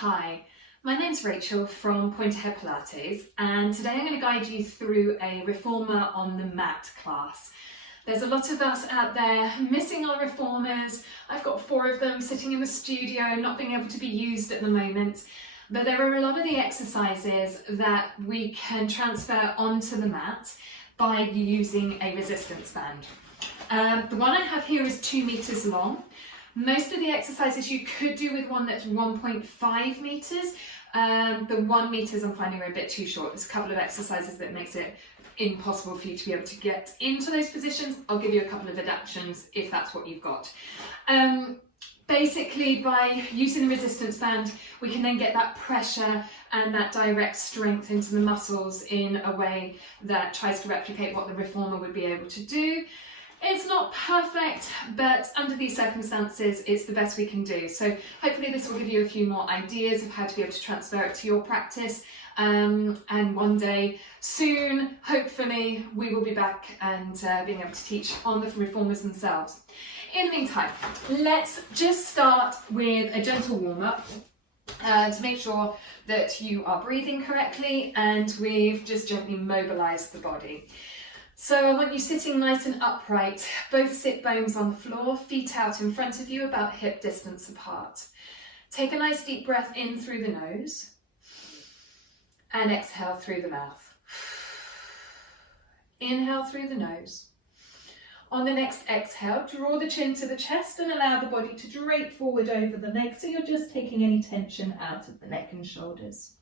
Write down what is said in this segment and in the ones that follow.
Hi, my name's Rachel from Point Ahead Pilates, and today I'm going to guide you through a reformer on the mat class. There's a lot of us out there missing our reformers. I've got 4 of them sitting in the studio, not being able to be used at the moment. But there are a lot of the exercises that we can transfer onto the mat by using a resistance band. The one I have here is 2 meters long. Most of the exercises you could do with one that's 1.5 meters. The 1 meters I'm finding are a bit too short. There's a couple of exercises that makes it impossible for you to be able to get into those positions. I'll give you a couple of adaptations if that's what you've got. Basically, by using the resistance band, we can then get that pressure and that direct strength into the muscles in a way that tries to replicate what the reformer would be able to do. It's not perfect, but under these circumstances, it's the best we can do. So hopefully this will give you a few more ideas of how to be able to transfer it to your practice. And one day soon, hopefully, we will be back and being able to teach on the reformers themselves. In the meantime, let's just start with a gentle warm-up to make sure that you are breathing correctly and we've just gently mobilized the body. So I want you sitting nice and upright, both sit bones on the floor, feet out in front of you about hip distance apart. Take a nice deep breath in through the nose and exhale through the mouth. Inhale through the nose. On the next exhale, draw the chin to the chest and allow the body to drape forward over the legs, so you're just taking any tension out of the neck and shoulders.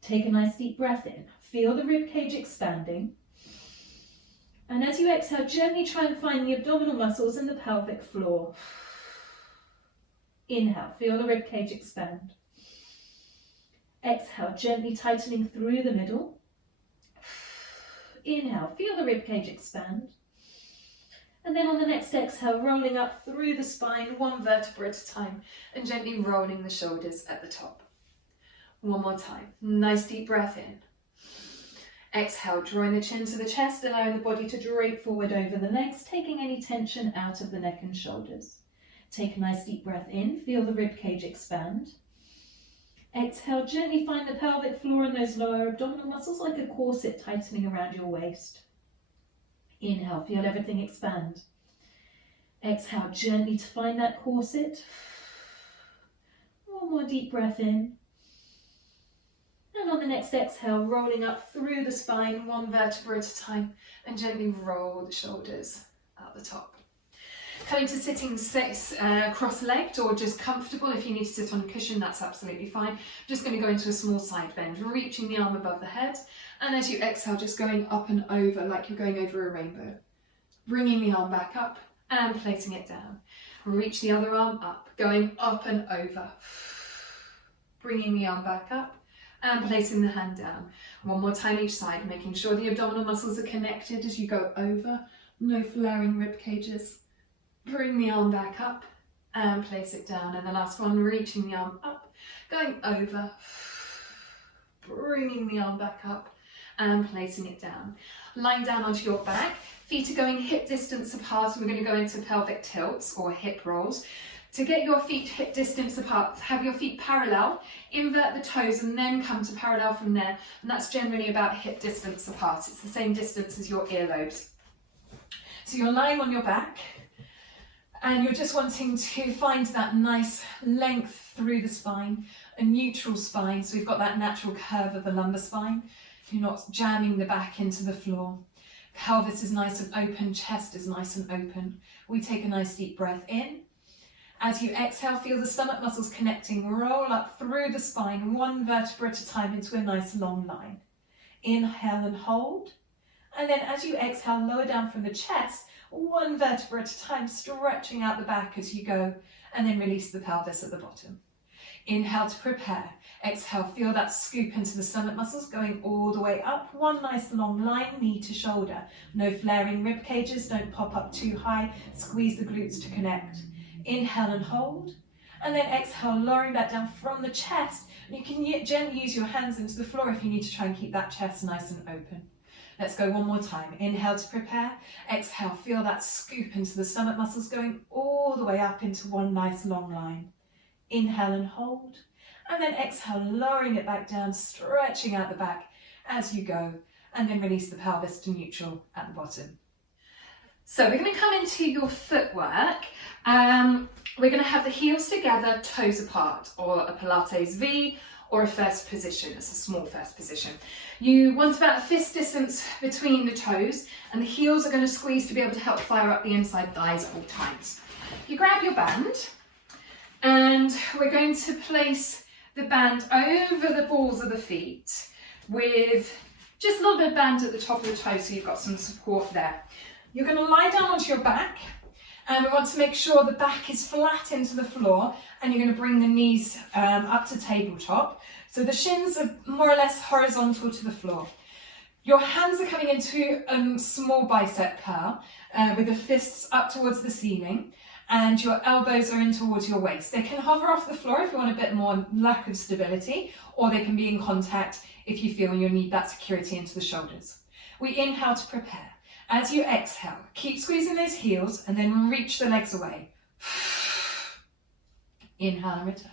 Take a nice deep breath in. Feel the rib cage expanding. And as you exhale, gently try and find the abdominal muscles in the pelvic floor. Inhale, feel the rib cage expand. Exhale, gently tightening through the middle. Inhale, feel the rib cage expand. And then on the next exhale, rolling up through the spine, 1 vertebra at a time, and gently rolling the shoulders at the top. One more time. Nice deep breath in. Exhale, drawing the chin to the chest, allowing the body to drape forward over the legs, taking any tension out of the neck and shoulders. Take a nice deep breath in, feel the rib cage expand. Exhale, gently find the pelvic floor and those lower abdominal muscles like a corset tightening around your waist. Inhale, feel everything expand. Exhale, gently to find that corset. One more deep breath in. And on the next exhale, rolling up through the spine, 1 vertebra at a time, and gently roll the shoulders out the top. Coming to sitting cross-legged or just comfortable. If you need to sit on a cushion, that's absolutely fine. Just going to go into a small side bend, reaching the arm above the head. And as you exhale, just going up and over like you're going over a rainbow. Bringing the arm back up and placing it down. Reach the other arm up, going up and over. Bringing the arm back up and placing the hand down. One more time each side, making sure the abdominal muscles are connected as you go over. No flaring rib cages. Bring the arm back up and place it down. And the last one, reaching the arm up, going over, bringing the arm back up and placing it down. Lying down onto your back, feet are going hip distance apart, and we're going to go into pelvic tilts or hip rolls. To get your feet hip distance apart, have your feet parallel, invert the toes and then come to parallel from there. And that's generally about hip distance apart. It's the same distance as your earlobes. So you're lying on your back and you're just wanting to find that nice length through the spine, a neutral spine. So we've got that natural curve of the lumbar spine. You're not jamming the back into the floor. Pelvis is nice and open, chest is nice and open. We take a nice deep breath in. As you exhale, feel the stomach muscles connecting, roll up through the spine, 1 vertebra at a time into a nice long line. Inhale and hold. And then as you exhale, lower down from the chest, 1 vertebra at a time, stretching out the back as you go, and then release the pelvis at the bottom. Inhale to prepare. Exhale, feel that scoop into the stomach muscles going all the way up. 1 nice long line, knee to shoulder. No flaring rib cages, don't pop up too high. Squeeze the glutes to connect. Inhale and hold, and then exhale, lowering back down from the chest. And you can gently use your hands into the floor if you need to try and keep that chest nice and open. Let's go one more time. Inhale to prepare. Exhale, feel that scoop into the stomach muscles going all the way up into 1 nice long line. Inhale and hold. And then exhale, lowering it back down, stretching out the back as you go. And then release the pelvis to neutral at the bottom. So we're going to come into your footwork. We're going to have the heels together, toes apart, or a Pilates V, or a first position. It's a small first position. You want about a fist distance between the toes, and the heels are going to squeeze to be able to help fire up the inside thighs at all times. You grab your band, and we're going to place the band over the balls of the feet with just a little bit of band at the top of the toe, so you've got some support there. You're going to lie down onto your back, and we want to make sure the back is flat into the floor, and you're going to bring the knees up to tabletop. So the shins are more or less horizontal to the floor. Your hands are coming into a small bicep curl with the fists up towards the ceiling, and your elbows are in towards your waist. They can hover off the floor if you want a bit more lack of stability, or they can be in contact if you feel you'll need that security into the shoulders. We inhale to prepare. As you exhale, keep squeezing those heels and then reach the legs away. Inhale and return.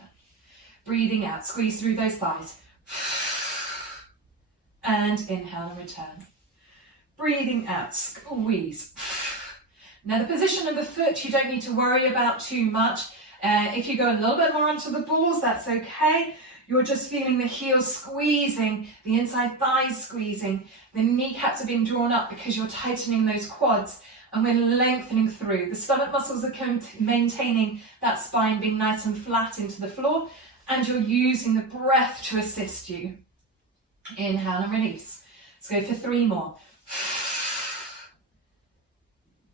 Breathing out, squeeze through those thighs. And inhale and return. Breathing out, squeeze. Now the position of the foot, you don't need to worry about too much. If you go a little bit more onto the balls, that's okay. You're just feeling the heels squeezing, the inside thighs squeezing. The kneecaps are being drawn up because you're tightening those quads, and we're lengthening through. The stomach muscles are maintaining that spine being nice and flat into the floor, and you're using the breath to assist you. Inhale and release. Let's go for 3 more.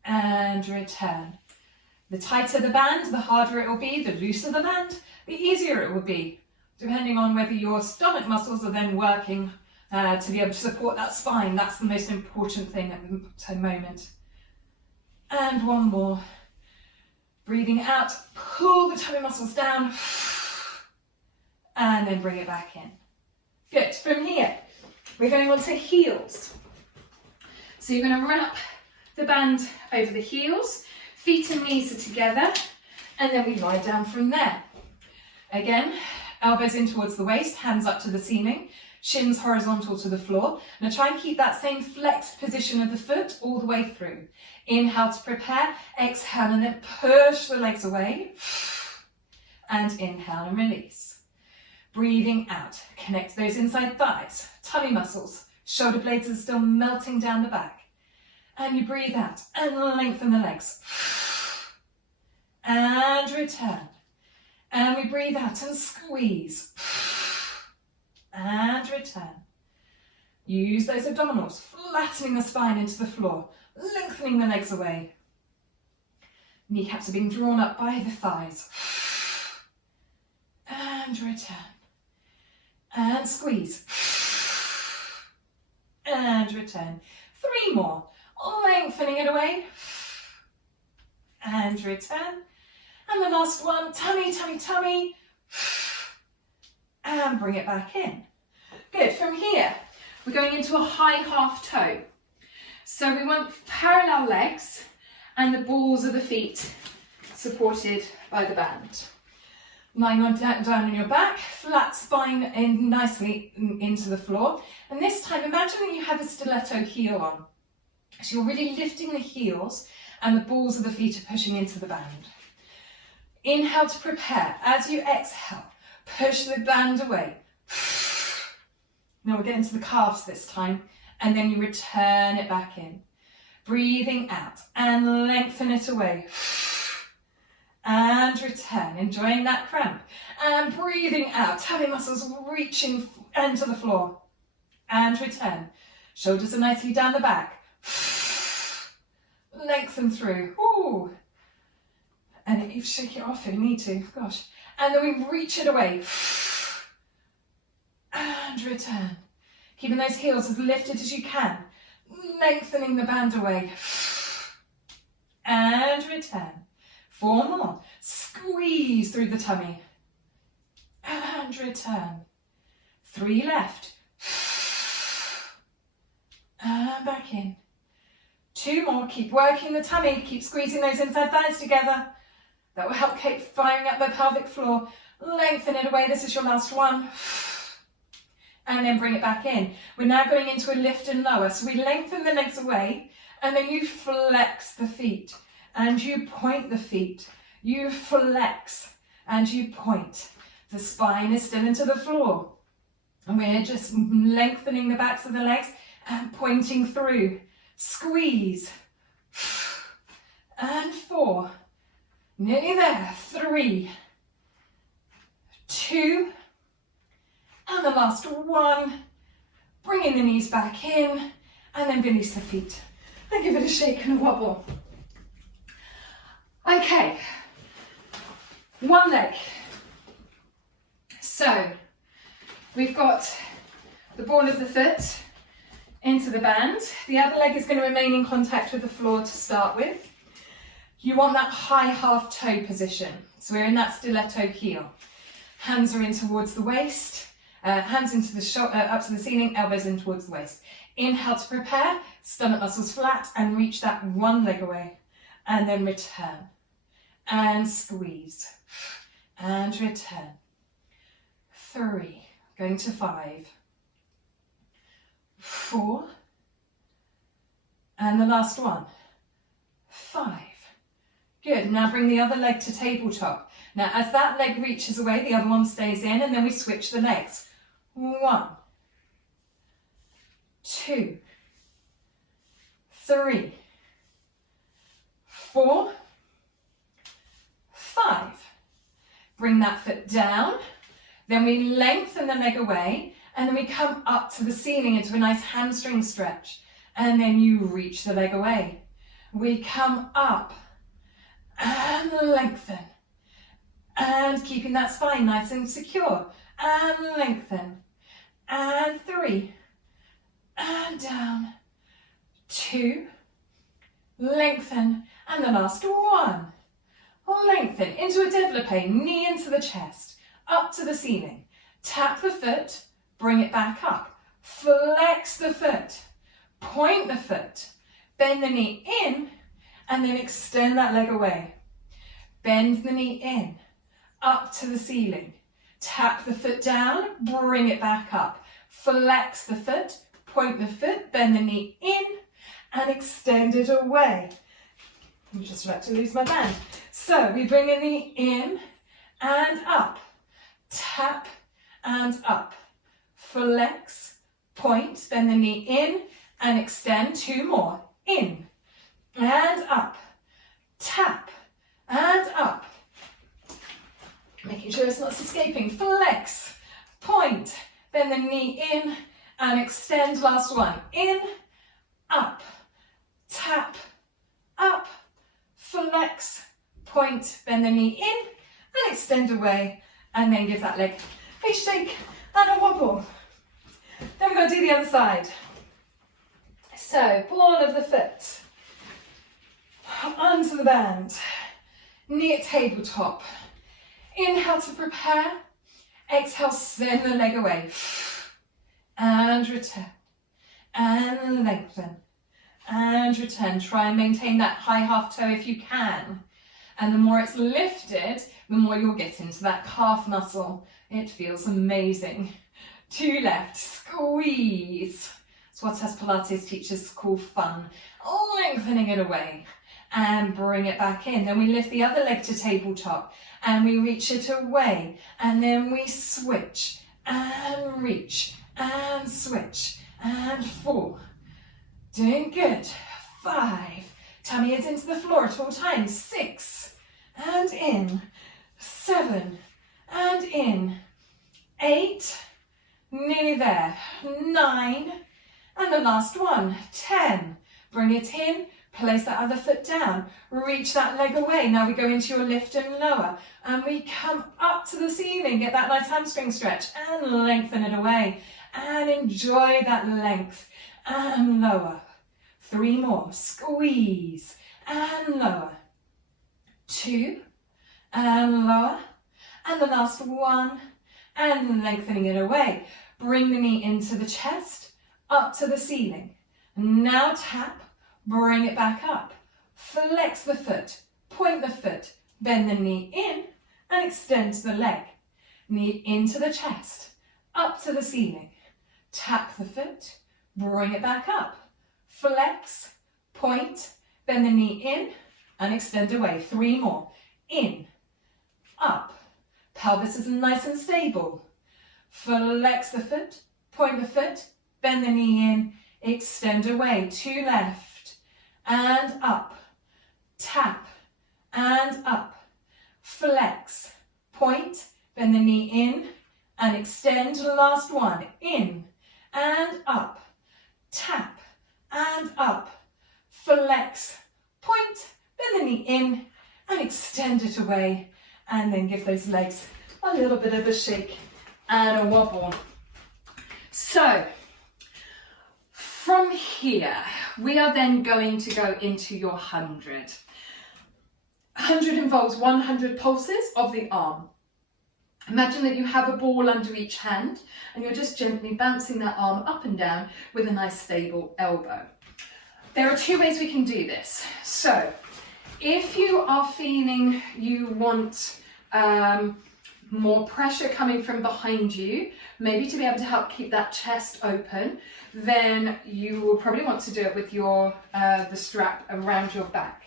And return. The tighter the band, the harder it will be. The looser the band, the easier it will be, depending on whether your stomach muscles are then working to be able to support that spine. That's the most important thing at the moment. And 1 more. Breathing out, pull the tummy muscles down, and then bring it back in. Good. From here, we're going on to heels. So you're going to wrap the band over the heels, feet and knees are together, and then we lie down from there. Again, elbows in towards the waist, hands up to the ceiling, shins horizontal to the floor. Now try and keep that same flexed position of the foot all the way through. Inhale to prepare, exhale and then push the legs away. And inhale and release. Breathing out, connect those inside thighs, tummy muscles, shoulder blades are still melting down the back. And you breathe out and lengthen the legs. And return. And we breathe out and squeeze. And return. Use those abdominals, flattening the spine into the floor, lengthening the legs away. Kneecaps are being drawn up by the thighs. And return. And squeeze. And return. 3 more. Lengthening it away. And return. And the last one, tummy, tummy, tummy. And bring it back in. Good. From here, we're going into a high half toe. So we want parallel legs and the balls of the feet supported by the band. Lying down on your back, flat spine in nicely into the floor. And this time, imagine that you have a stiletto heel on. So you're really lifting the heels and the balls of the feet are pushing into the band. Inhale to prepare. As you exhale, push the band away. Now we're getting to the calves this time, and then you return it back in. Breathing out and lengthen it away. And return, enjoying that cramp. And breathing out, tummy muscles reaching into the floor. And return. Shoulders are nicely down the back. Lengthen through. Ooh. And then you shake it off if you need to. Gosh. And then we reach it away. And return. Keeping those heels as lifted as you can. Lengthening the band away. And return. 4 more. Squeeze through the tummy. And return. 3 left. And back in. 2 more. Keep working the tummy. Keep squeezing those inside thighs together. That will help keep firing up the pelvic floor. lengthen it away. This is your last one. And then bring it back in. We're now going into a lift and lower. So we lengthen the legs away, and then you flex the feet, and you point the feet. You flex, and you point. The spine is still into the floor. And we're just lengthening the backs of the legs and pointing through. Squeeze. And 4. Nearly there. 3. 2. And the last one. Bringing the knees back in, and then release the feet. And give it a shake and a wobble. Okay. One leg. So, we've got the ball of the foot into the band. The other leg is going to remain in contact with the floor to start with. You want that high half toe position. So we're in that stiletto heel. Hands are in towards the waist. Hands into the up to the ceiling, elbows in towards the waist. Inhale to prepare, stomach muscles flat, and reach that one leg away. And then return. And squeeze. And return. 3. Going to 5. 4. And the last one. 5. Good. Now bring the other leg to tabletop. Now as that leg reaches away, the other one stays in, and then we switch the legs. 1. 2. 3. 4. 5. Bring that foot down. Then we lengthen the leg away, and then we come up to the ceiling into a nice hamstring stretch. And then you reach the leg away. We come up and lengthen. And keeping that spine nice and secure. And lengthen. And 3. And down. 2. Lengthen. And the last one. Lengthen into a développé, knee into the chest. Up to the ceiling. Tap the foot. Bring it back up. Flex the foot. Point the foot. Bend the knee in. And then extend that leg away. Bend the knee in. Up to the ceiling. Tap the foot down. Bring it back up. Flex the foot. Point the foot. Bend the knee in. And extend it away. I'm just about to lose my band. So we bring the knee in and up. Tap and up. Flex, point, bend the knee in and extend. 2 more. In and up. Tap and up. Making sure it's not escaping. Flex, point, bend the knee in and extend. Last one. In, up, tap, up, flex, point, bend the knee in and extend away. And then give that leg a shake and a wobble. Then we're going to do the other side. So, ball of the foot onto the band, knee at tabletop. Inhale to prepare. Exhale, send the leg away. And return. And lengthen. And return. Try and maintain that high half toe if you can. And the more it's lifted, the more you'll get into that calf muscle. It feels amazing. 2 left. Squeeze. It's what us Pilates teachers call fun. Lengthening it away. And bring it back in. Then we lift the other leg to tabletop. And we reach it away. And then we switch. And reach. And switch. And 4. Doing good. 5. Tummy is into the floor at all times. 6. And in. 7. And in. 8. Nearly there. 9. And the last one. 10. Bring it in. Place that other foot down. Reach that leg away. Now we go into your lift and lower. And we come up to the ceiling. Get that nice hamstring stretch. And lengthen it away. And enjoy that length. And lower. 3 more. Squeeze. And lower. 2. And lower. And the last one. And lengthening it away. Bring the knee into the chest. Up to the ceiling. Now tap. Bring it back up. Flex the foot. Point the foot. Bend the knee in. And extend the leg. knee into the chest, up to the ceiling. Tap the foot, bring it back up. Flex, point, bend the knee in and extend away. 3 more. In, up. Pelvis is nice and stable. Flex the foot, point the foot, bend the knee in, extend away. 2 left and up. Tap and up. Flex, point, bend the knee in and extend. Last one. In and up. Tap and up. Flex, point, bend the knee in and extend it away. And then give those legs a little bit of a shake and a wobble. So from here, we are then going to go into your 100. 100 involves 100 pulses of the arm. Imagine that you have a ball under each hand and you're just gently bouncing that arm up and down with a nice stable elbow. There are 2 ways we can do this. So if you are feeling you want more pressure coming from behind you, maybe to be able to help keep that chest open, then you will probably want to do it with your the strap around your back.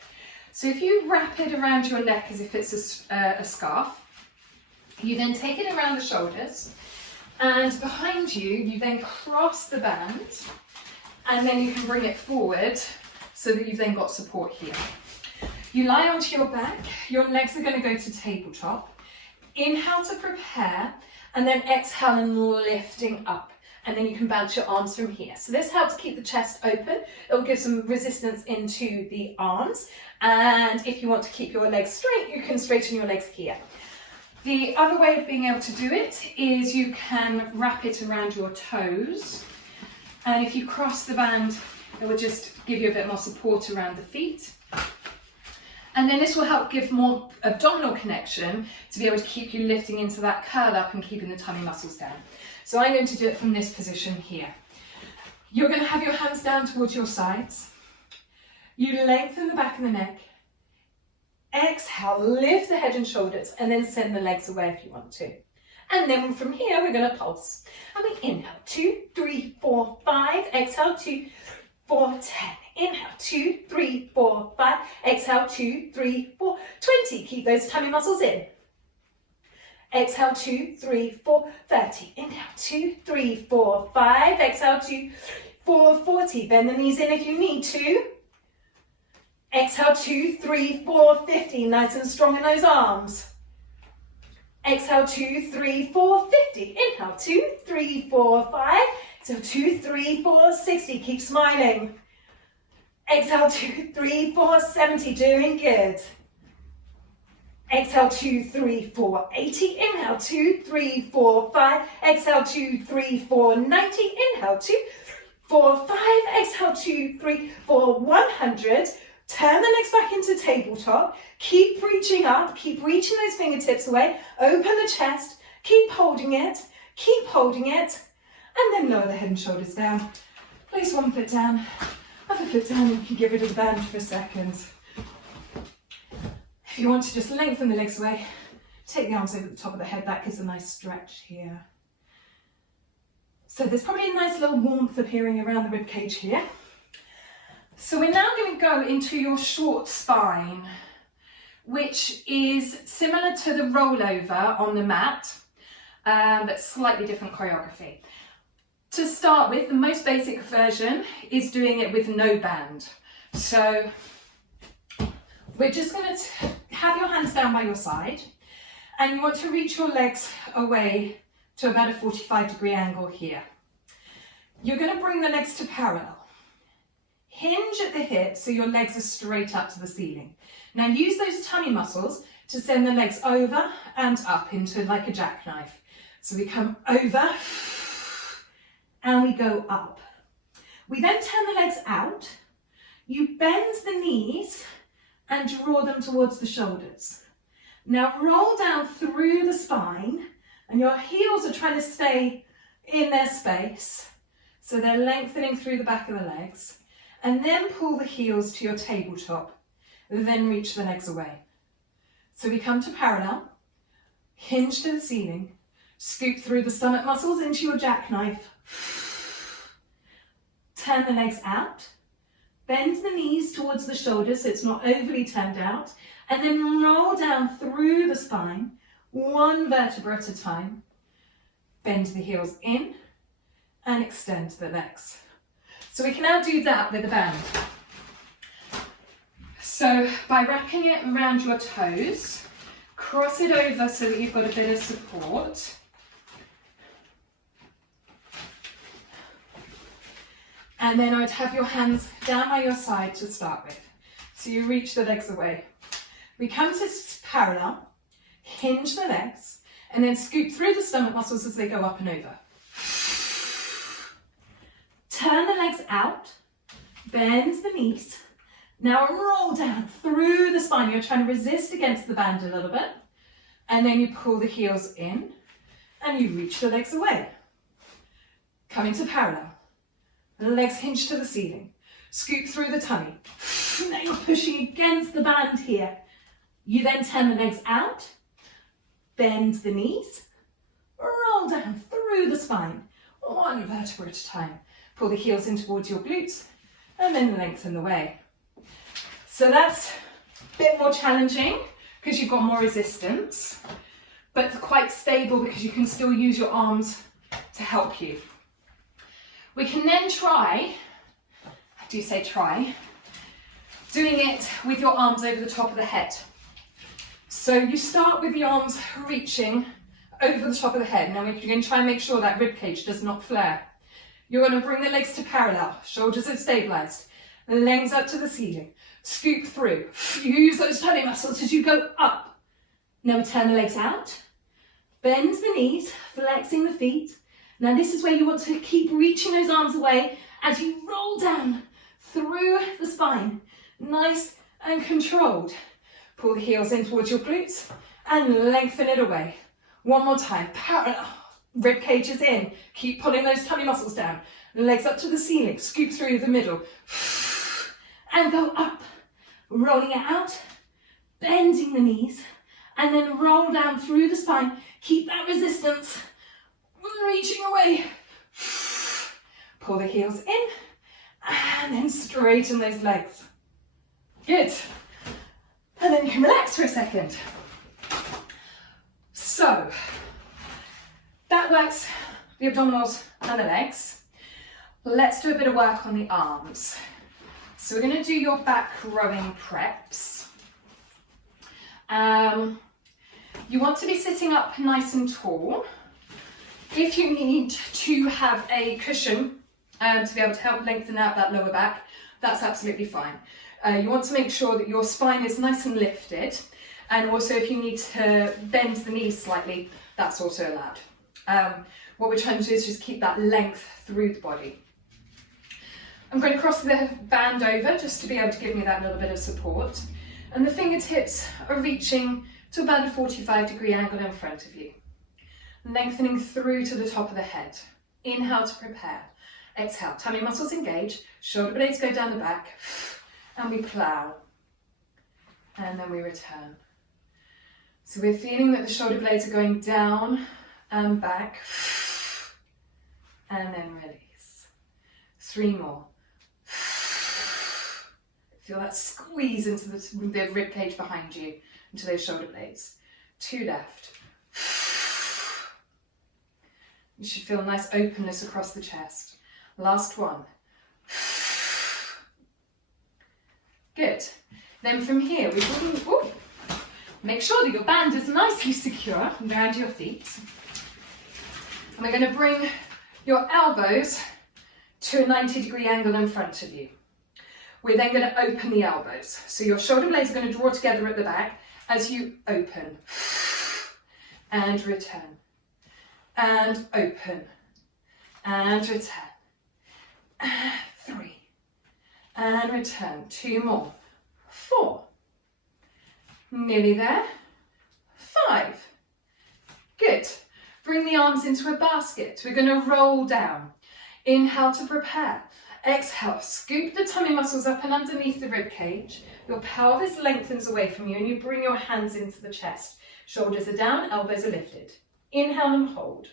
So if you wrap it around your neck as if it's a scarf, you then take it around the shoulders, and behind you, you then cross the band, and then you can bring it forward so that you've then got support here. You lie onto your back, your legs are going to go to tabletop. Inhale to prepare, and then exhale and lifting up. And then you can bounce your arms from here. So this helps keep the chest open. It'll give some resistance into the arms. And if you want to keep your legs straight, you can straighten your legs here. The other way of being able to do it is you can wrap it around your toes. And if you cross the band, it will just give you a bit more support around the feet. And then this will help give more abdominal connection to be able to keep you lifting into that curl up and keeping the tummy muscles down. So I'm going to do it from this position here. You're going to have your hands down towards your sides. You lengthen the back of the neck. Exhale, lift the head and shoulders, and then send the legs away if you want to. And then from here, we're going to pulse. And we inhale, 2, 3, 4, 5. Exhale, 2, 4, 10. Inhale, 2, 3, 4, 5. Exhale, 2, 3, 4, 20. Keep those tummy muscles in. Exhale, 2, 3, 4, 30. Inhale, 2, 3, 4, 5. Exhale, 2, 4, 40. Bend the knees in if you need to. Exhale, 2, 3, 4, 50. Nice and strong in those arms. Exhale, 2, 3, 4, 50. Inhale, 2, 3, 4, 5. Exhale, 2, 3, 4, 60. Keep smiling. Exhale, 2, 3, 4, 70. Doing good. Exhale, 2, 3, 4, 80. Inhale, 2, 3, 4, 5. Exhale, 2, 3, 4, 90. Inhale, 2, 4, 5. Exhale, 2, 3, 4, 100. Turn the legs back into tabletop. Keep reaching up. Keep reaching those fingertips away. Open the chest. Keep holding it. Keep holding it. And then lower the head and shoulders down. Place one foot down. Other foot down, and you can give it a bend for a second. If you want to just lengthen the legs away, take the arms over the top of the head. That gives a nice stretch here. So there's probably a nice little warmth appearing around the rib cage here. So we're now going to go into your short spine, which is similar to the rollover on the mat, but slightly different choreography. To start with, the most basic version is doing it with no band. So we're just going to have your hands down by your side, and you want to reach your legs away to about a 45-degree angle here. You're going to bring the legs to parallel. Hinge at the hips so your legs are straight up to the ceiling. Now use those tummy muscles to send the legs over and up into like a jackknife. So we come over and we go up. We then turn the legs out. You bend the knees and draw them towards the shoulders. Now roll down through the spine, and your heels are trying to stay in their space. So they're lengthening through the back of the legs. And then pull the heels to your tabletop, then reach the legs away. So we come to parallel, hinge to the ceiling, Scoop through the stomach muscles into your jackknife. Turn the legs out. Bend the knees towards the shoulders so it's not overly turned out. And then roll down through the spine, one vertebra at a time. Bend the heels in and extend the legs. So we can now do that with a band. So by wrapping it around your toes, cross it over so that you've got a bit of support. And then I'd have your hands down by your side to start with. So you reach the legs away. We come to parallel, hinge the legs, and then scoop through the stomach muscles as they go up and over. Turn the legs out, bend the knees. Now roll down through the spine. You're trying to resist against the band a little bit. And then you pull the heels in and you reach the legs away. Come into parallel. Legs hinge to the ceiling. Scoop through the tummy. Now you're pushing against the band here. You then turn the legs out, bend the knees, roll down through the spine, one vertebra at a time. Pull the heels in towards your glutes and then lengthen the way. So that's a bit more challenging because you've got more resistance, but quite stable because you can still use your arms to help you. We can then try, I do say try, doing it with your arms over the top of the head. So you start with the arms reaching over the top of the head. Now you're going to try and make sure that rib cage does not flare. You're going to bring the legs to parallel, shoulders are stabilized, legs up to the ceiling, scoop through. Use those tummy muscles as you go up. Now we turn the legs out, bend the knees, flexing the feet. Now this is where you want to keep reaching those arms away as you roll down through the spine. Nice and controlled. Pull the heels in towards your glutes and lengthen it away. One more time, parallel. Rib cage is in. Keep pulling those tummy muscles down. Legs up to the ceiling. Scoop through the middle. And go up. Rolling it out. Bending the knees. And then roll down through the spine. Keep that resistance. Reaching away. Pull the heels in. And then straighten those legs. Good. And then you can relax for a second. So, that works the abdominals and the legs. Let's do a bit of work on the arms. So we're going to do your back rowing preps. You want to be sitting up nice and tall. If you need to have a cushion to be able to help lengthen out that lower back, that's absolutely fine. You want to make sure that your spine is nice and lifted, and also if you need to bend the knees slightly, that's also allowed. What we're trying to do is just keep that length through the body. I'm going to cross the band over just to be able to give me that little bit of support, and the fingertips are reaching to about a 45-degree angle in front of you. Lengthening through to the top of the head. Inhale to prepare. Exhale, tummy muscles engage, shoulder blades go down the back, and we plow. And then we return. So we're feeling that the shoulder blades are going down and back, and then release. 3 more. Feel that squeeze into the rib cage behind you, into those shoulder blades. 2 left. You should feel a nice openness across the chest. Last one. Good. Then from here, we will make sure that your band is nicely secure around your feet. And we're going to bring your elbows to a 90-degree angle in front of you. We're then going to open the elbows. So your shoulder blades are going to draw together at the back as you open. And return. And open. And return. 3. And return. 2 more. 4. Nearly there. 5. Good. Bring the arms into a basket. We're going to roll down. Inhale to prepare. Exhale. Scoop the tummy muscles up and underneath the rib cage. Your pelvis lengthens away from you and you bring your hands into the chest. Shoulders are down, elbows are lifted. Inhale and hold.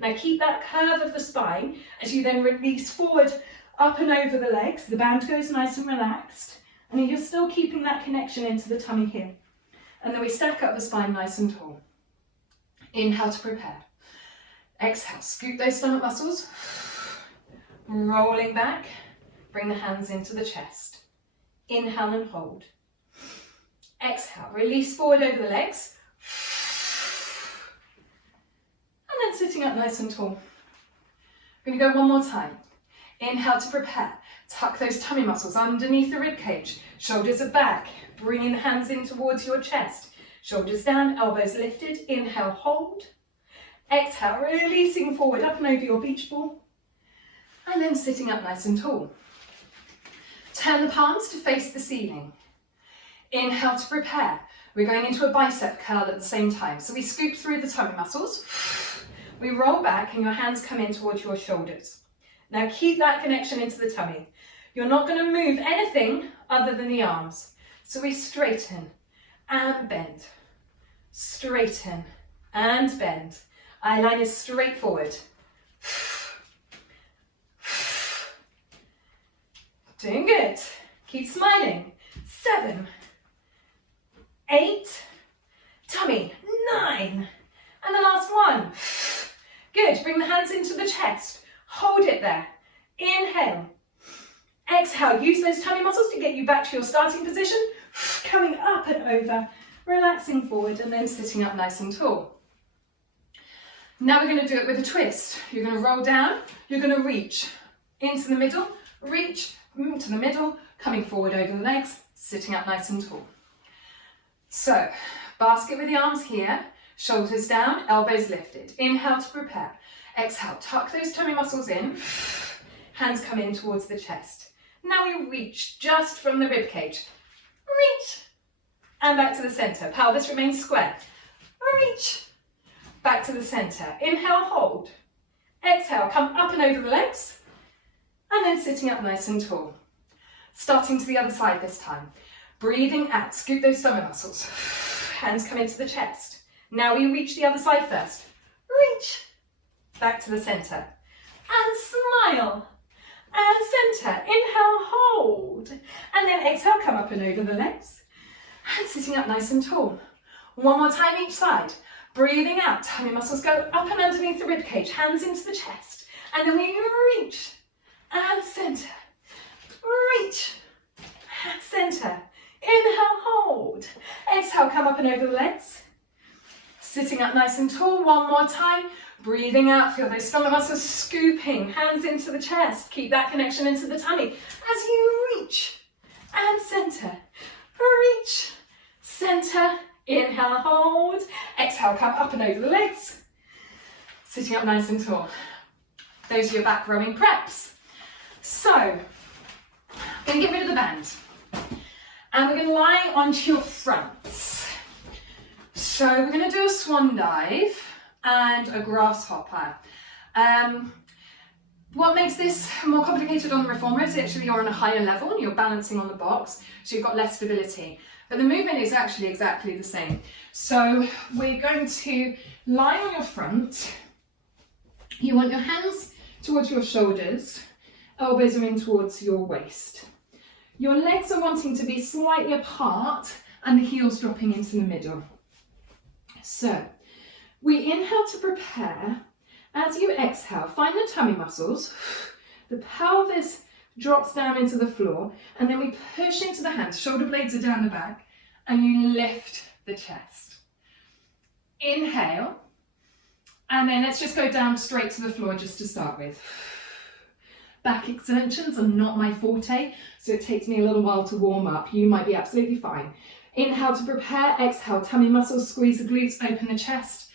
Now keep that curve of the spine as you then release forward, up and over the legs. The band goes nice and relaxed. And you're still keeping that connection into the tummy here. And then we stack up the spine nice and tall. Inhale to prepare. Exhale, scoop those stomach muscles. Rolling back. Bring the hands into the chest. Inhale and hold. Exhale, release forward over the legs. And then sitting up nice and tall. We're going to go one more time. Inhale to prepare. Tuck those tummy muscles underneath the rib cage. Shoulders are back. Bringing the hands in towards your chest. Shoulders down, elbows lifted. Inhale, hold. Exhale, releasing forward up and over your beach ball. And then sitting up nice and tall. Turn the palms to face the ceiling. Inhale to prepare. We're going into a bicep curl at the same time. So we scoop through the tummy muscles. We roll back and your hands come in towards your shoulders. Now keep that connection into the tummy. You're not going to move anything other than the arms. So we straighten and bend. Straighten and bend. Eye line is straight forward. Doing good. Keep smiling. 7, 8, tummy, 9. And the last one. Good. Bring the hands into the chest. Hold it there. Inhale. Exhale. Use those tummy muscles to get you back to your starting position. Coming up and over. Relaxing forward and then sitting up nice and tall. Now we're going to do it with a twist. You're going to roll down. You're going to reach into the middle. Reach to the middle. Coming forward over the legs. Sitting up nice and tall. So, basket with the arms here. Shoulders down. Elbows lifted. Inhale to prepare. Exhale, tuck those tummy muscles in. Hands come in towards the chest. Now we reach just from the rib cage. Reach. And back to the center. Pelvis remains square. Reach. Back to the center. Inhale, hold. Exhale, come up and over the legs. And then sitting up nice and tall. Starting to the other side this time. Breathing out. Scoop those stomach muscles. Hands come into the chest. Now we reach the other side first. Reach. Back to the center. And smile. And center. Inhale, hold. And then exhale, come up and over the legs. And sitting up nice and tall. One more time each side. Breathing out. Tummy muscles go up and underneath the rib cage. Hands into the chest. And then we reach. And center. Reach. And center. Inhale, hold. Exhale, come up and over the legs. Sitting up nice and tall. One more time. Breathing out. Feel those stomach muscles scooping. Hands into the chest. Keep that connection into the tummy. As you reach. And center. Reach. Center. Inhale, hold. Exhale, come up and over the legs. Sitting up nice and tall. Those are your back rowing preps. So, I'm going to get rid of the band. And we're going to lie onto your fronts. So we're going to do a swan dive and a grasshopper. What makes this more complicated on the reformer is actually you're on a higher level and you're balancing on the box, so you've got less stability. But the movement is actually exactly the same. So we're going to lie on your front. You want your hands towards your shoulders, elbows are in towards your waist. Your legs are wanting to be slightly apart and the heels dropping into the middle. So we inhale to prepare. As you exhale, find the tummy muscles. The pelvis drops down into the floor and then we push into the hands. Shoulder blades are down the back and you lift the chest. Inhale. And then let's just go down straight to the floor just to start with. Back extensions are not my forte, so it takes me a little while to warm up. You might be absolutely fine. Inhale to prepare, exhale, tummy muscles, squeeze the glutes, open the chest.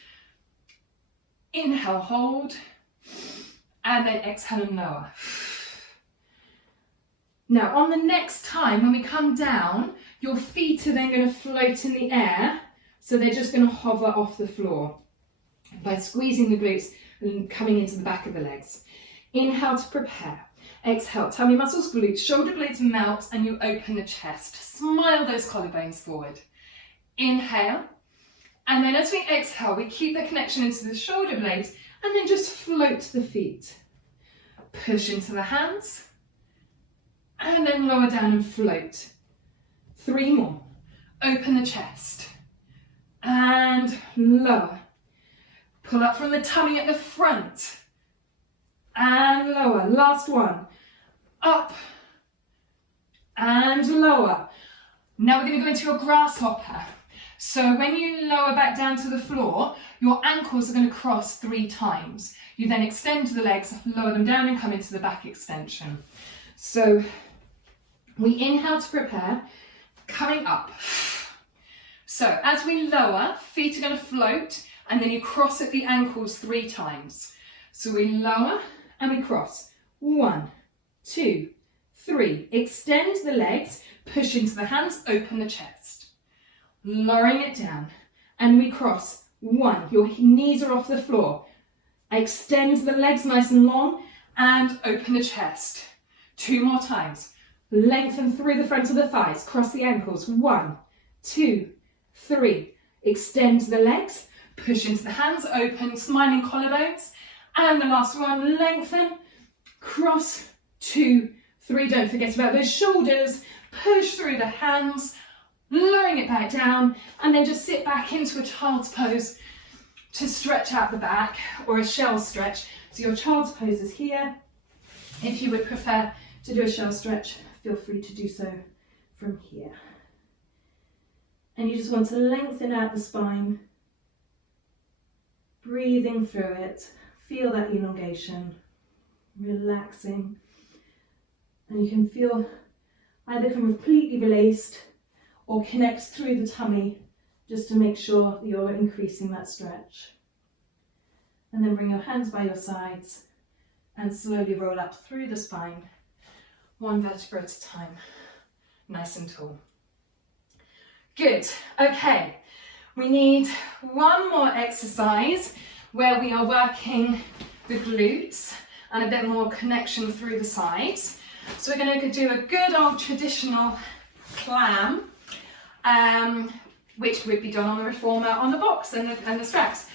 Inhale, hold, and then exhale and lower. Now on the next time, when we come down, your feet are then going to float in the air, so they're just going to hover off the floor by squeezing the glutes and coming into the back of the legs. Inhale to prepare. Exhale, tummy muscles, glutes, shoulder blades melt and you open the chest. Smile those collarbones forward. Inhale And then as we exhale, we keep the connection into the shoulder blades and then just float the feet. Push into the hands and then lower down and float. 3 more. Open the chest and lower. Pull up from the tummy at the front and lower. Last one. Up and lower. Now we're going to go into a grasshopper. So when you lower back down to the floor, your ankles are going to cross 3 times. You then extend the legs, lower them down and come into the back extension. So we inhale to prepare, coming up. So as we lower, feet are going to float and then you cross at the ankles 3 times. So we lower and we cross. 1, 2, 3. Extend the legs, push into the hands, open the chest. Lowering it down and we cross. 1, your knees are off the floor. Extend the legs nice and long and open the chest. 2 more times. Lengthen through the front of the thighs, cross the ankles. 1, 2, 3. Extend the legs, push into the hands, open, smiling collarbones. And the last one, lengthen, cross, 2, 3. Don't forget about those shoulders. Push through the hands, lowering it back down, and then just sit back into a child's pose to stretch out the back, or a shell stretch. So your child's pose is here. If you would prefer to do a shell stretch, feel free to do so from here. And you just want to lengthen out the spine, breathing through it. Feel that elongation, relaxing. And you can feel either completely released or connect through the tummy, just to make sure that you're increasing that stretch. And then bring your hands by your sides and slowly roll up through the spine, 1 vertebra at a time, nice and tall. Good, okay. We need one more exercise where we are working the glutes and a bit more connection through the sides. So we're going to do a good old traditional clam, which would be done on the reformer on the box and the straps.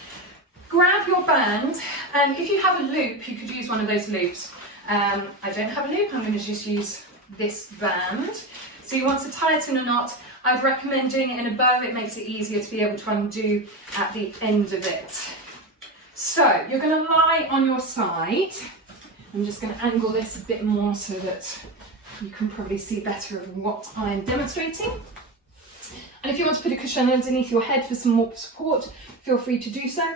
Grab your band, and if you have a loop, you could use one of those loops. I don't have a loop, I'm going to just use this band. So you want to tie it in a knot. I'd recommend doing it in a bow, it makes it easier to be able to undo at the end of it. So you're going to lie on your side. I'm just going to angle this a bit more so that you can probably see better of what I'm demonstrating. And if you want to put a cushion underneath your head for some more support, feel free to do so.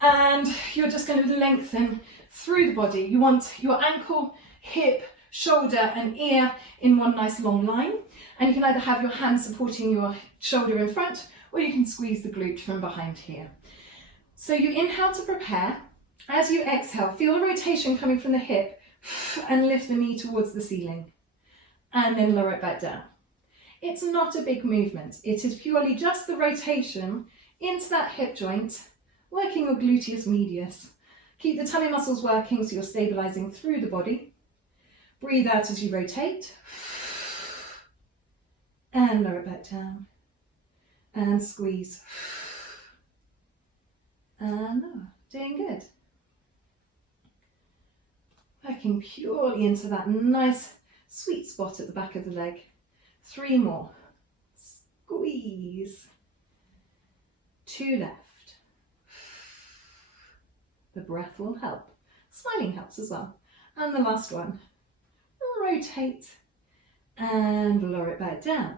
And you're just going to lengthen through the body. You want your ankle, hip, shoulder and ear in one nice long line. And you can either have your hands supporting your shoulder in front, or you can squeeze the glute from behind here. So you inhale to prepare. As you exhale, feel the rotation coming from the hip and lift the knee towards the ceiling. And then lower it back down. It's not a big movement. It is purely just the rotation into that hip joint, working your gluteus medius. Keep the tummy muscles working so you're stabilizing through the body. Breathe out as you rotate. And lower it back down. And squeeze. And lower. Doing good. Working purely into that nice sweet spot at the back of the leg. 3 more. Squeeze. 2 left. The breath will help. Smiling helps as well. And the last one. Rotate and lower it back down.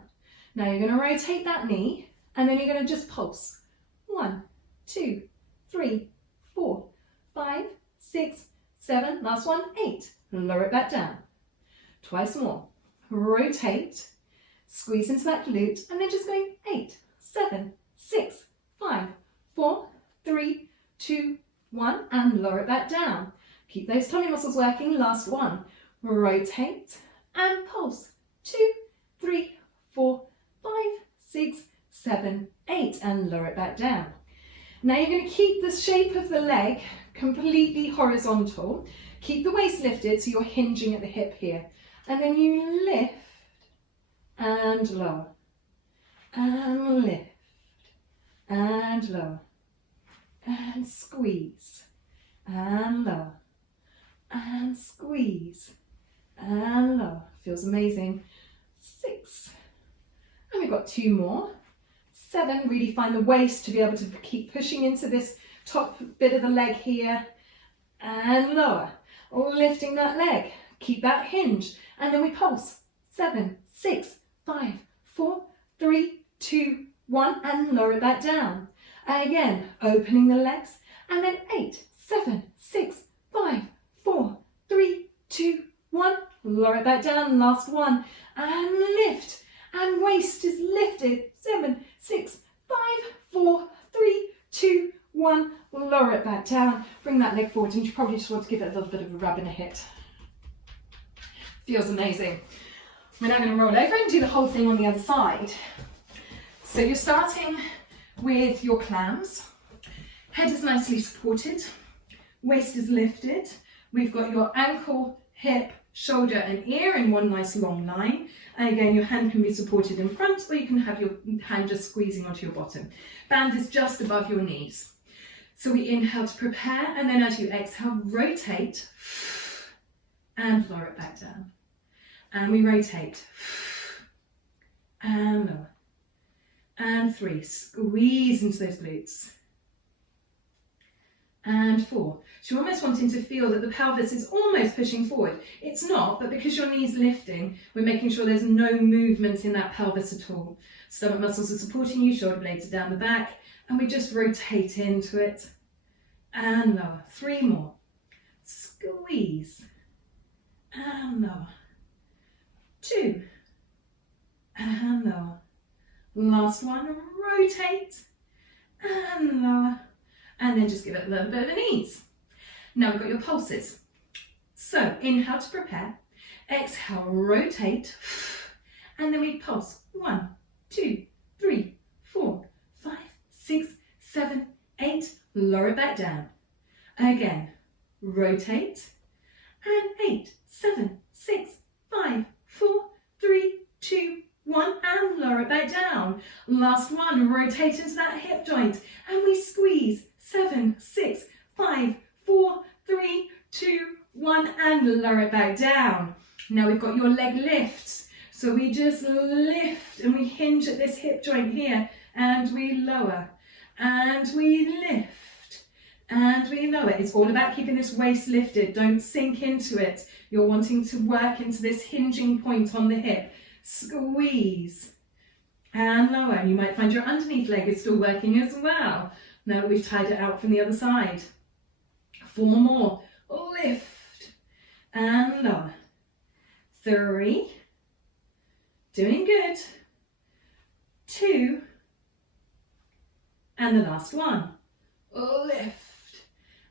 Now you're going to rotate that knee and then you're going to just pulse. 1, 2, 3, 4, 5, 6, 7. Last one, 8. Lower it back down. Twice more. Rotate. Squeeze into that glute and then just going 8, 7, 6, 5, 4, 3, 2, 1 and lower it back down. Keep those tummy muscles working. Last one. Rotate and pulse. 2, 3, 4, 5, 6, 7, 8 and lower it back down. Now you're going to keep the shape of the leg completely horizontal. Keep the waist lifted so you're hinging at the hip here. And then you lift and lower and lift and lower, and squeeze, and lower, and squeeze, and lower. Feels amazing. 6, and we've got 2 more. 7, really find the waist to be able to keep pushing into this top bit of the leg here, and lower, lifting that leg, keep that hinge, and then we pulse. 7, 6, 5, 4, 3, 2, 1, and lower it back down. And again, opening the legs, and then 8, 7, 6, 5, 4, 3, 2, 1, lower it back down. Last one, and lift, and waist is lifted. 7, 6, 5, 4, 3, 2, 1, lower it back down. Bring that leg forward, and you probably just want to give it a little bit of a rub and a hit. Feels amazing. We're now going to roll over and do the whole thing on the other side. So you're starting with your clams. Head is nicely supported, waist is lifted. We've got your ankle, hip, shoulder and ear in one nice long line. And again, your hand can be supported in front, or you can have your hand just squeezing onto your bottom. Band is just above your knees. So we inhale to prepare, and then as you exhale, rotate and lower it back down. And we rotate and lower. And 3, squeeze into those glutes. And 4, so you're almost wanting to feel that the pelvis is almost pushing forward. It's not, but because your knee's lifting, we're making sure there's no movement in that pelvis at all. Stomach muscles are supporting you, shoulder blades are down the back, and we just rotate into it. And lower. 3 more. Squeeze. And lower. 2. And lower. Last one, rotate. And lower. And then just give it a little bit of an ease. Now we've got your pulses. So inhale to prepare. Exhale, rotate. And then we pulse. 1, 2, 3, 4, 5, 6, 7, 8. Lower it back down. Again, rotate. And 8, 7, 6, 5, 4, 3, 2, 1, and lower it back down. Last one, rotate into that hip joint, and we squeeze. 7, 6, 5, 4, 3, 2, 1, and lower it back down. Now we've got your leg lifts. So we just lift and we hinge at this hip joint here, and we lower, and we lift, and we lower. It's all about keeping this waist lifted. Don't sink into it. You're wanting to work into this hinging point on the hip. Squeeze and lower, and you might find your underneath leg is still working as well. Now that we've tied it out from the other side. 4 more. Lift and lower. 3. Doing good. 2. And the last one. Lift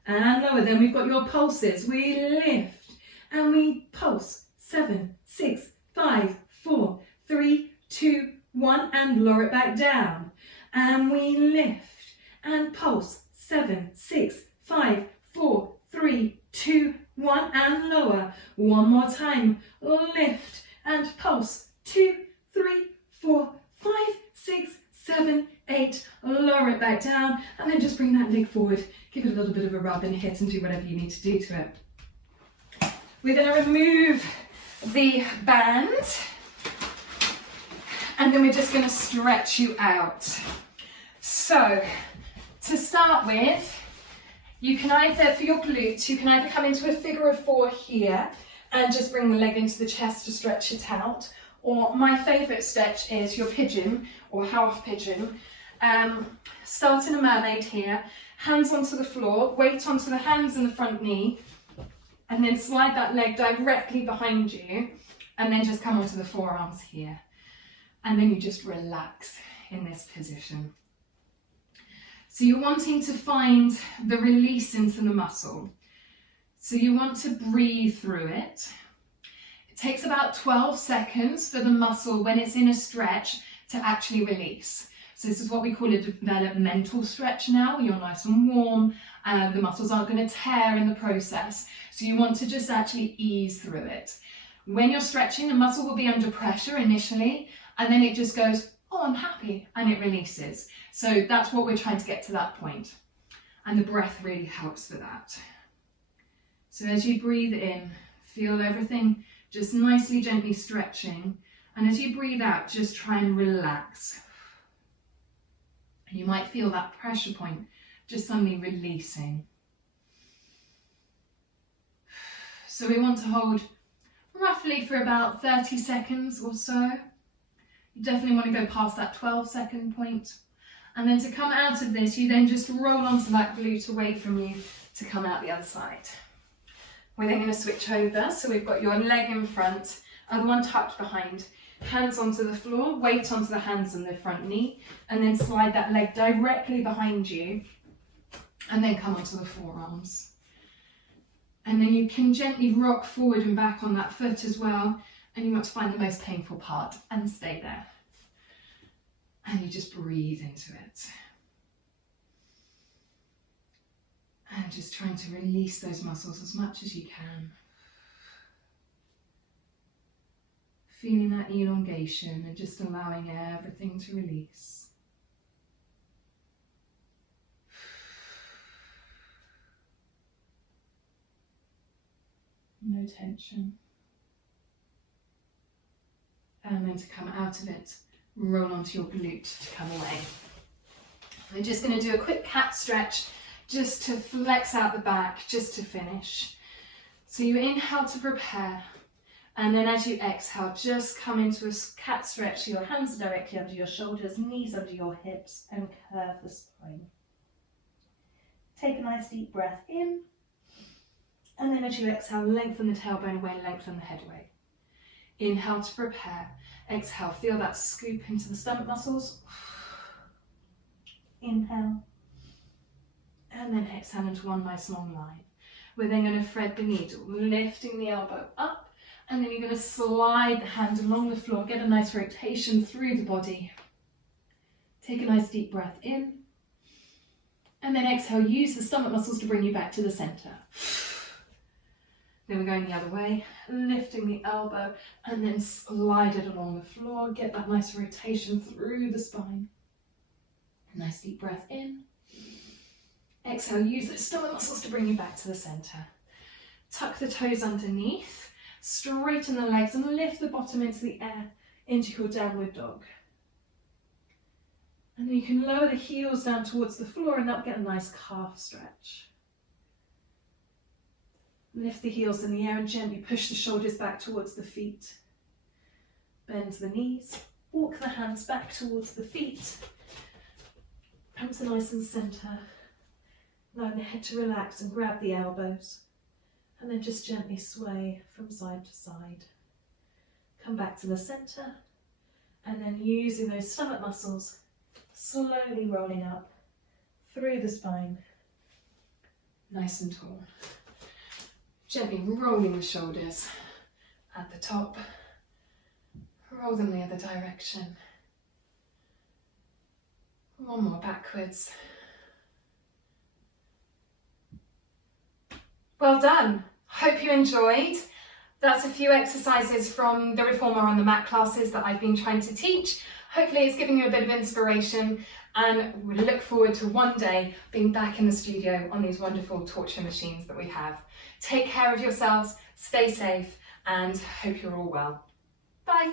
and lower. Then we've got your pulses. We lift and we pulse. 7, 6, 5, 4, 3, 2, 1, and lower it back down. And we lift and pulse. 7, 6, 5, 4, 3, 2, 1, and lower. One more time. Lift and pulse. 2, 3, 4, 5, 6, 7, 8. Lower it back down, and then just bring that leg forward. Give it a little bit of a rub and hit, and do whatever you need to do to it. We're going to remove the band, and then we're just going to stretch you out. So to start with, you can either, for your glutes, you can either come into a figure of 4 here and just bring the leg into the chest to stretch it out, or my favourite stretch is your pigeon or half pigeon. Start in a mermaid here, hands onto the floor, weight onto the hands and the front knee, and then slide that leg directly behind you, and then just come onto the forearms here. And then you just relax in this position. So you're wanting to find the release into the muscle. So you want to breathe through it. It takes about 12 seconds for the muscle, when it's in a stretch, to actually release. So this is what we call a developmental stretch now. You're nice and warm, and the muscles aren't going to tear in the process. So you want to just actually ease through it. When you're stretching, the muscle will be under pressure initially, and then it just goes oh, I'm happy, and it releases. So that's what we're trying to get to that point. And the breath really helps for that. So as you breathe in, feel everything just nicely, gently stretching. And as you breathe out, just try and relax. And you might feel that pressure point just suddenly releasing. So we want to hold roughly for about 30 seconds or so. You definitely want to go past that 12-second point. And then to come out of this, you then just roll onto that glute away from you to come out the other side. We're then going to switch over. So we've got your leg in front, other one tucked behind, hands onto the floor, weight onto the hands and the front knee, and then slide that leg directly behind you, and then come onto the forearms. And then you can gently rock forward and back on that foot as well, and you want to find the most painful part and stay there. And you just breathe into it. And just trying to release those muscles as much as you can. Feeling that elongation and just allowing everything to release. No tension. And then to come out of it, roll onto your glute to come away. We're just going to do a quick cat stretch just to flex out the back, just to finish. So you inhale to prepare, and then as you exhale, just come into a cat stretch. Your hands are directly under your shoulders, knees under your hips, and curve the spine. Take a nice deep breath in, and then as you exhale, lengthen the tailbone away, lengthen the head away. Inhale to prepare. Exhale, feel that scoop into the stomach muscles. Inhale. And then exhale into one nice long line. We're then going to thread the needle, lifting the elbow up, and then you're going to slide the hand along the floor, get a nice rotation through the body. Take a nice deep breath in, and then exhale, use the stomach muscles to bring you back to the center. Then we're going the other way, lifting the elbow, and then slide it along the floor, get that nice rotation through the spine. Nice deep breath in. Exhale, use those stomach muscles to bring you back to the center. Tuck the toes underneath, straighten the legs and lift the bottom into the air, into your downward dog. And then you can lower the heels down towards the floor and that'll get a nice calf stretch. Lift the heels in the air and gently push the shoulders back towards the feet. Bend the knees, walk the hands back towards the feet. Come to nice and center. Allow the head to relax and grab the elbows, and then just gently sway from side to side. Come back to the center, and then using those stomach muscles, slowly rolling up through the spine, nice and tall. Gently rolling the shoulders at the top, roll them the other direction. One more backwards. Well done. Hope you enjoyed. That's a few exercises from the Reformer on the mat classes that I've been trying to teach. Hopefully it's giving you a bit of inspiration, and we look forward to one day being back in the studio on these wonderful torture machines that we have. Take care of yourselves, stay safe, and hope you're all well. Bye.